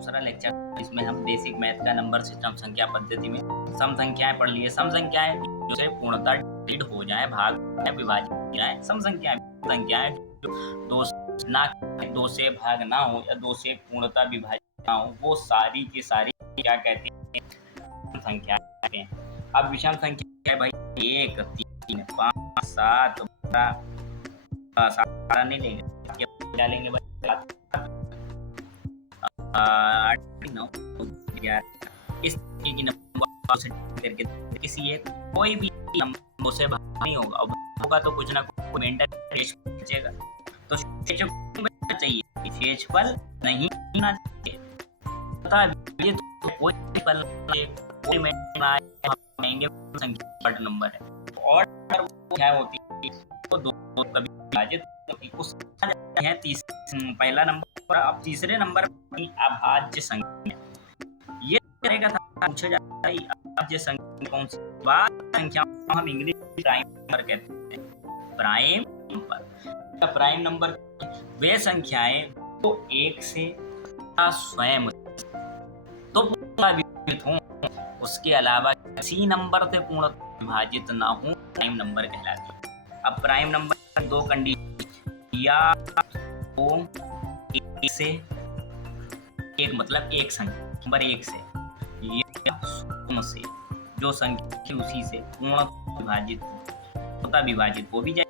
दूसरा लेक्चर, इसमें हम बेसिक मैथ का नंबर सिस्टम संख्या पद्धति में सम संख्याएं पढ़ लिए। सम संख्याएं जो से पूर्णतः डिवाइड हो जाए, भाग या विभाजित हो जाए। सम संख्याएं जो दो से भाग ना हो या दो से पूर्णतः विभाजित ना हो, वो सारी की सारी क्या कहते हैं, सम संख्या कहते हैं। अब विषम संख्या है भाई 1 3 5 7 12 नहीं लेंगे, क्या लेंगे भाई 8 9 11। इस तरीके की नंबर से करके किसी एक कोई भी नंबर से भाग नहीं होगा, और होगा तो कुछ ना कुछ मेंटल शेष बचेगा। तो शेषफल चाहिए, शेषफल नहीं होना चाहिए। पता है ये तो कोई फल कोई मेंटल आएंगे संख्या बड़ा नंबर है, और अगर वो क्या होती है तो दो कभी विभाजित होती है, उसका है पहला नंबर। अब तीसरे नंबर पर अभाज्य संख्या ये करेगा था, पूछा जाता है अभाज्य संख्या कौन सी। बात संख्या हम इंग्लिश प्राइम नंबर कहते हैं। प्राइम नंबर वे संख्याएं तो एक से स्वयं तो विभाजित हों, उसके अलावा किसी नंबर से पूर्ण विभाजित ना हो, प्राइम नंबर कहलाती है। अब प्राइम नंबर दो कंडीशन, या तो एक से एक मतलब एक संख्या नंबर एक से, या शून्य से जो संख्या उसी से पूर्णतः विभाजित पूर्णतः विभाजित हो भी जाए,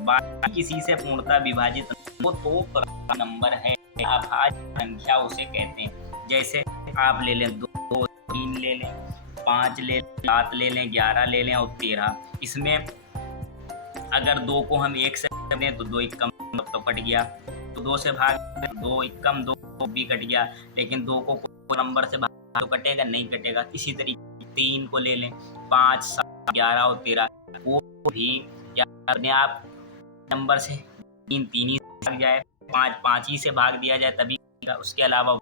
बाकी किसी से पूर्णतः विभाजित हो तो प्राइम नंबर है। अभाज्य संख्या उसे कहते हैं। जैसे आप ले लें 2 3 ले लें, 5 ले लें, 7 ले लें, 11 ले लें और 13। इसमें अगर 2 को हम 1 से कर दें तो 2 1 कम तो कट गया, तो 2 से भाग 2 1 कम 2 भी कट गया, लेकिन 2 को कोई नंबर से भाग तो कटेगा नहीं कटेगा। इसी तरीके 3 को ले लें, 5 7 11 और 13 को भी या अपने आप नंबर से 3 ही भाग जाए, 5 5 ही से भाग दिया जाए तभी, उसके अलावा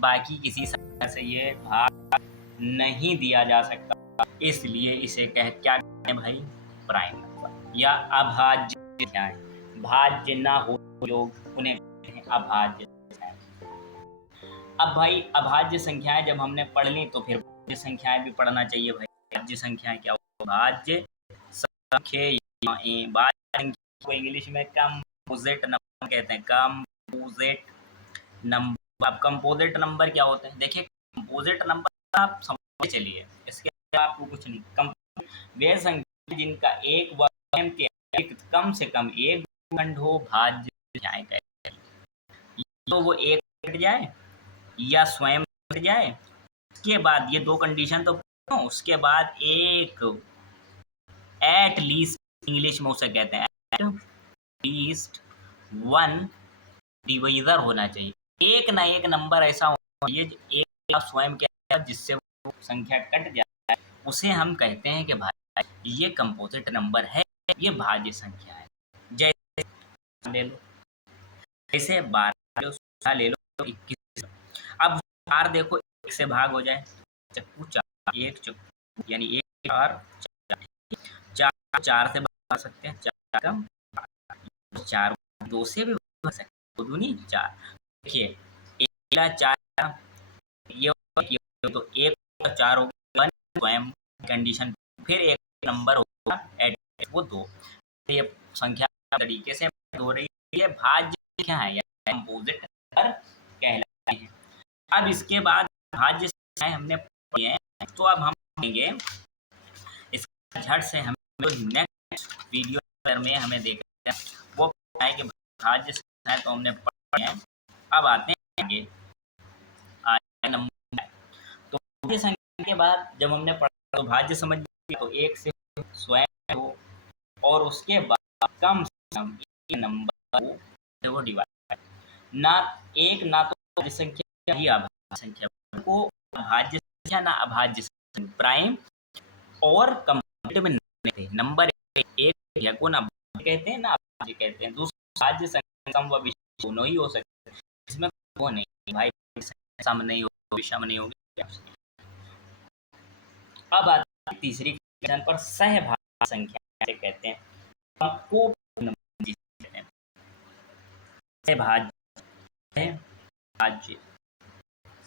बाकी किसी संख्या से ये भाग नहीं दिया जा सकता, इसलिए इसे क्या कहते हैं भाई, प्राइम नंबर या अभाज्य संख्याएं। भाज्य ना हो योग उन्हें कहते हैं अभाज्य संख्याएं। अब भाई अभाज्य संख्याएं जब हमने पढ़ ली तो फिर भाज्य संख्याएं भी पढ़ना चाहिए भाई। भाज्य संख्याएं क्या हो, भाज्य संख्याएं, भाज्य संख्या को इंग्लिश में कंपोजिट नंबर कहते हैं। Composite number. अब कंपोजिट नंबर क्या होते हैं, देखिए कंपोजिट नंबर आप समझ चलिए, इसके आपको कुछ नहीं। वे संख्या जिनका एक व स्वयं के एक कम से कम एक खंड हो, भाज्य संख्याएं कहते हैं। तो वो एक कट जाए या स्वयं कट जाए, उसके बाद ये दो कंडीशन तो उसके बाद एक एट लीस्ट इंग्लिश में उसे कहते हैं एट लीस्ट वन डिवाइजर होना चाहिए। एक ना एक नंबर ऐसा होना चाहिए जो एक स्वयं के जिससे वो संख्या कट जाए, उसे हम कहते हैं कि भाई ये कंपोजिट नंबर है, ये भाज्य संख्या है। जैसे ले लो, जैसे 12 ले लो, 16 ले लो, 21। अब 4 देखो 1 से भाग हो जाए, चक्कू 4 1 चक्कू यानी 1 4 4 4 से भाग सकते हैं, 4 कम 4 2 से भी भाग सकते हैं, 2 दूनी 4। देखिए 4 ये तो 1 और 4 हो गया स्वयं कंडीशन, फिर एक नंबर होगा एट वो 2। ये संख्या तरीके से हो रही है, भाज्य संख्या है या कंपोजिट नंबर कहलाती है। अब इसके बाद भाज्य संख्याएं हमने पढ़ी हैं, तो अब हम पढ़ेंगे इसका झट से हम नेक्स्ट वीडियो में हमें देखते हैं वो है कि भाज्य संख्याएं तो हमने पढ़ी हैं। अब आते हैं आगे नंबर। तो भाज्य संख्या के बाद जब हमने पढ़ा तो भाज्य समझ लिया, तो एक से स्वयं हो और उसके बाद कम से कम एक नंबर हो वो डिवाइड ना एक ना तो भाज्य संख्या ही अभाज्य संख्या को भाज्य संख्या ना अभाज्य संख्या, प्राइम और कंपोजिट में नंबर एक को ना कहते हैं ना अभाज्य कहते हैं। दूसरा भाज्य संख्या सम व विषम दोनों ही हो सकते हैं, इसमें वो नहीं भाई सम नहीं हो विषम नहीं होगी। अब आते हैं तीसरी कंडीशन पर, सहभाज्य संख्या से कहते हैं को सहभाज्य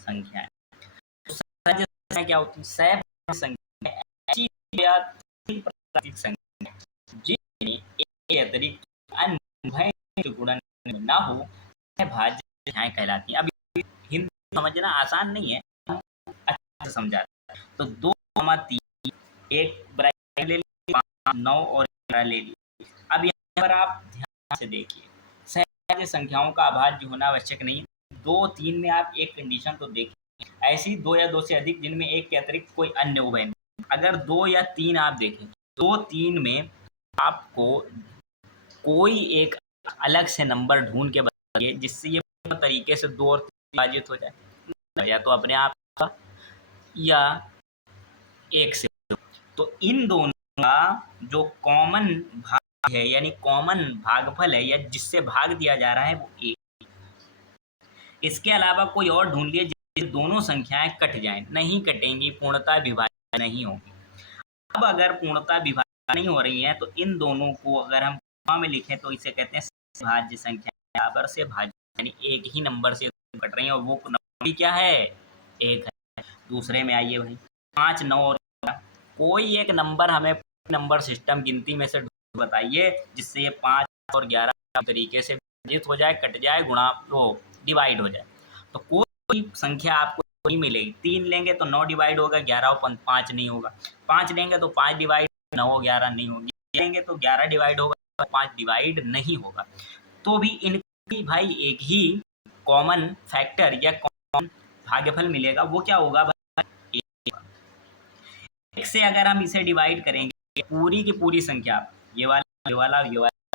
संख्याएं। तो सहभाज्य संख्या क्या होती है? सहभाज्य संख्या ऐसी या तीन प्रकार की संख्या जिनमें एक के अतिरिक्त अन्य उभय गुणन ना हो, सहभाज्य संख्याएं कहलाती हैं। अब हिंदी समझना आसान नहीं है, हम अच्छे से समझा। तो 2, 3, एक ब्रैकेट ले ली, 5, 9 और 11 ले ली। अब यहाँ पर आप ध्यान से देखिए, सहभाज्य संख्याओं का अभाज्य होना आवश्यक नहीं। 2, 3 में आप एक कंडीशन तो देखिए, ऐसी 2 या 2 से अधिक जिनमें एक के अतिरिक्त कोई अन्य उभय नहीं। अगर 2 या 3 आप देखें, 2, 3 में आपको कोई एक अलग से नंबर ढूंढ के बताइए जिससे ये तरीके से 2 और 3 विभाजित हो जाए, या तो अपने आप का या एक से। तो इन दोनों का जो कॉमन भाग है, यानी कॉमन भागफल है या जिससे भाग दिया जा रहा है, वो 1। इसके अलावा कोई और ढूंढ लिए जिससे दोनों संख्याएं कट जाएं। नहीं कटेंगी, पूर्णतः विभाजन नहीं होगी। अब अगर पूर्णतः विभाजन नहीं हो रही है तो इन दोनों को अगर हम कॉमा में लिखें तो इसे कहते हैं भाज्य संख्या, बराबर से भाज्य, यानी एक ही नंबर से कट रही है और वो नंबर क्या है? 1 है। दूसरे में आइए भाई, 5, 9 और 11, कोई एक नंबर हमें नंबर सिस्टम गिनती में से बताइए जिससे ये 5 और 11 तरीके से विभाजित हो जाए, कट जाए, गुणा वो डिवाइड हो जाए। तो कोई संख्या आपको नहीं मिलेगी। 3 लेंगे तो 9 डिवाइड होगा, 11 और 5 नहीं होगा। 5 लेंगे तो 5 डिवाइड, 9 और 11 नहीं होगी। लेंगे तो 11 डिवाइड होगा, 5 डिवाइड नहीं होगा। तो भी इनकी भाई एक ही कॉमन फैक्टर या कॉमन भाग्यफल मिलेगा, वो क्या होगा भाई? 1 से अगर हम इसे डिवाइड करेंगे, पूरी की पूरी संख्या, ये वाला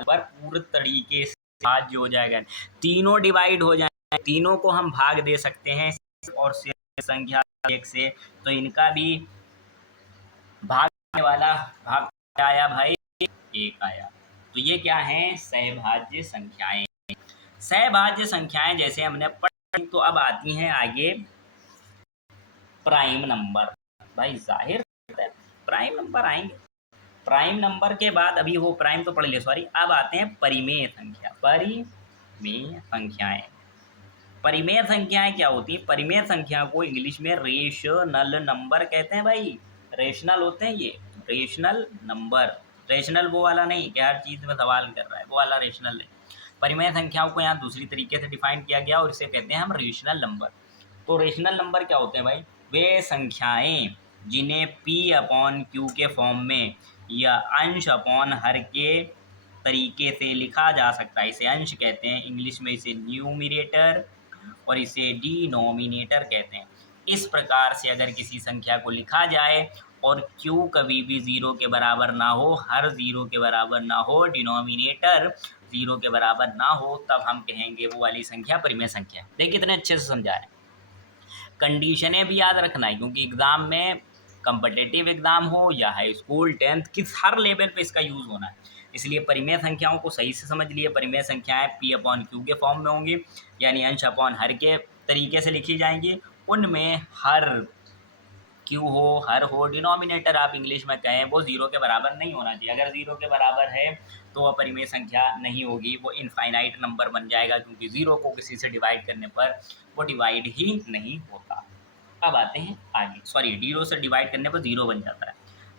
पर पूरे तरीके से भाज्य हो जाएगा। तीनों डिवाइड हो जाएंगे, तीनों को हम भाग दे सकते हैं और संख्या 1 से, तो इनका भी भागने वाला भाग क्या आया भाई? 1 आया। तो ये क्या है? सहभाज्य संख्याएं। सहभाज्य संख्याएं जैसे हमने पढ़ी, तो अब आती हैं आगे प्राइम नंबर। भाई जाहिर है प्राइम नंबर आएंगे। प्राइम नंबर के बाद, अभी वो प्राइम तो पढ़ लिया, सॉरी, अब आते हैं परिमेय संख्या। परिमेय संख्याएं, परिमेय संख्याएं क्या होती है? परिमेय संख्या को इंग्लिश में रेशनल नंबर कहते हैं भाई। रेशनल होते हैं ये, रेशनल नंबर। रेशनल वो वाला नहीं कि हर चीज में सवाल कर रहा है, वो वाला रेशनल नहीं। परिमेय संख्याओं को यहाँ दूसरी तरीके से डिफाइन किया गया और इसे कहते हैं हम रेशनल नंबर। तो रेशनल नंबर क्या होते हैं भाई? वे संख्याएं जिन्हें P/Q के फॉर्म में या अंश अपॉन हर के तरीके से लिखा जा सकता है, इसे अंश कहते हैं। इंग्लिश में इसे न्यूमिनेटर और इसे डिनोमिनेटर कहते हैं। इस प्रकार से अगर किसी संख्या को लिखा जाए और Q कभी भी 0 के बराबर ना हो, हर 0 के बराबर ना हो, डिनोमिनेटर 0 के बराबर ना हो, तब हम कहेंगे वो वाली संख्या परिमेय संख्या है। देखिए कितने अच्छे से समझा रहे हैं। कंडीशनें भी याद रखना है, क्योंकि एग्ज़ाम में, कम्पिटिटिव एग्ज़ाम हो या हाई स्कूल 10th, किस हर लेवल पे इसका यूज़ होना है। इसलिए परिमेय संख्याओं को सही से समझ लिए। परिमेय संख्याएं P/Q के फॉर्म में होंगी, यानी अंश अपॉन हर के तरीके से लिखी जाएंगी। उनमें हर क्यू हो, हर हो, डिनोमिनेटर आप इंग्लिश में कहें, वो 0 के बराबर नहीं होना चाहिए। अगर 0 के बराबर है तो वह परिमेय संख्या नहीं होगी, वो इनफाइनाइट नंबर बन जाएगा, क्योंकि 0 को किसी से डिवाइड करने पर वो डिवाइड ही नहीं होता। अब आते हैं आगे, सॉरी, 0 से डिवाइड करने पर 0 बन जाता है।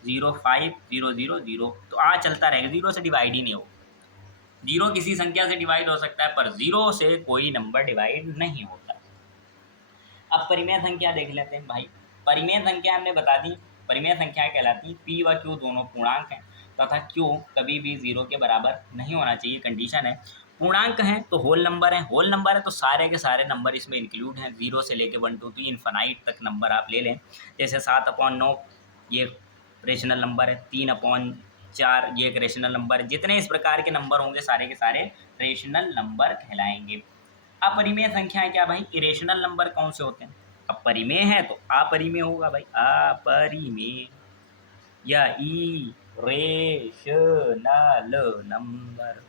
0, 5, 0, 0, 0, तो आज चलता रहेगा, 0 से डिवाइड ही नहीं हो। 0 किसी संख्या से डिवाइड हो सकता है, पर 0 से कोई नंबर डिवाइड नहीं होता। अब परिमेय संख्या देख लेते हैं भाई। परिमेय संख्या हमने बता दी, परिमेय संख्याएं कहलाती P व Q दोनों पूर्णांक हैं, तथा Q कभी भी 0 के बराबर नहीं होना चाहिए, कंडीशन है। पूर्णांक हैं तो होल नंबर है, होल नंबर है तो सारे के सारे नंबर इसमें इंक्लूड हैं, 0 से लेके 1, 2, 3 इन्फानाइट तक नंबर आप ले लें। जैसे 7/9 ये रेशनल नंबर है, 3/4 ये एक रेशनल नंबर है। जितने इस प्रकार के नंबर होंगे सारे के सारे रेशनल नंबर कहलाएंगे। अपरिमेय संख्याएं क्या भाई? इरेशनल नंबर कौन से होते हैं? अब परिमेय है तो अपरिमेय होगा भाई, अपरिमेय या इरेशनल नंबर।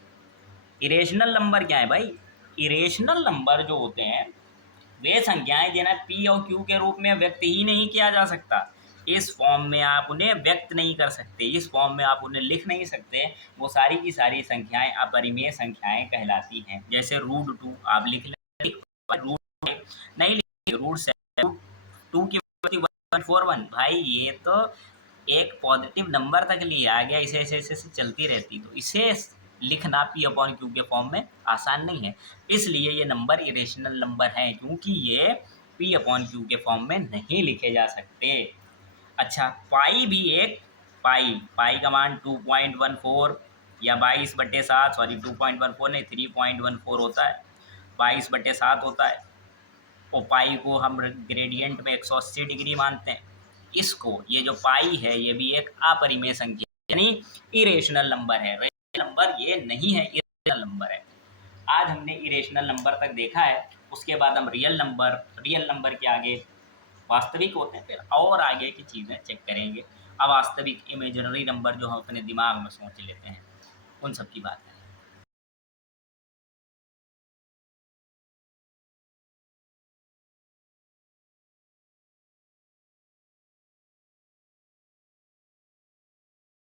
इरेशनल नंबर क्या है भाई? इरेशनल नंबर जो होते हैं वे संख्याएं जिन्हें P और Q के रूप में व्यक्त ही नहीं किया जा सकता। इस फॉर्म में आप उन्हें व्यक्त नहीं कर सकते, इस फॉर्म में आप उन्हें लिख नहीं सकते, वो सारी की सारी संख्याएं अपरिमेय संख्याएं कहलाती हैं। जैसे √2 आप लिख लें, √5 नहीं लिखेंगे, √7 टू की 1.41 भाई, ये तो एक पॉजिटिव नंबर तक लिया गया, इसे ऐसे ऐसे ऐसे चलती रहती, तो इसे लिखना पी अपॉन क्यू के फॉर्म में आसान नहीं है, इसलिए ये नंबर इरेशनल नंबर हैं, क्योंकि ये पी अपॉन क्यू के फॉर्म में नहीं लिखे जा सकते। अच्छा, पाई भी एक, पाई पाई का मान 2.14 या 22/7, सॉरी 2.14 नहीं 3.14 होता है, 22/7 होता है। और पाई को हम ग्रेडियंट में 180 डिग्री मानते हैं। इसको, ये जो पाई है ये भी एक अपरिमेय संख्या यानी इरेशनल नंबर है, रेशनल नंबर ये नहीं है, इरेशनल नंबर है। आज हमने इरेशनल नंबर तक देखा है, उसके बाद हम रियल नंबर के आगे वास्तविक होते हैं, फिर और आगे की चीज़ें चेक करेंगे। अवास्तविक इमेजिनरी नंबर जो हम अपने दिमाग में सोच लेते हैं, उन सब की बात है।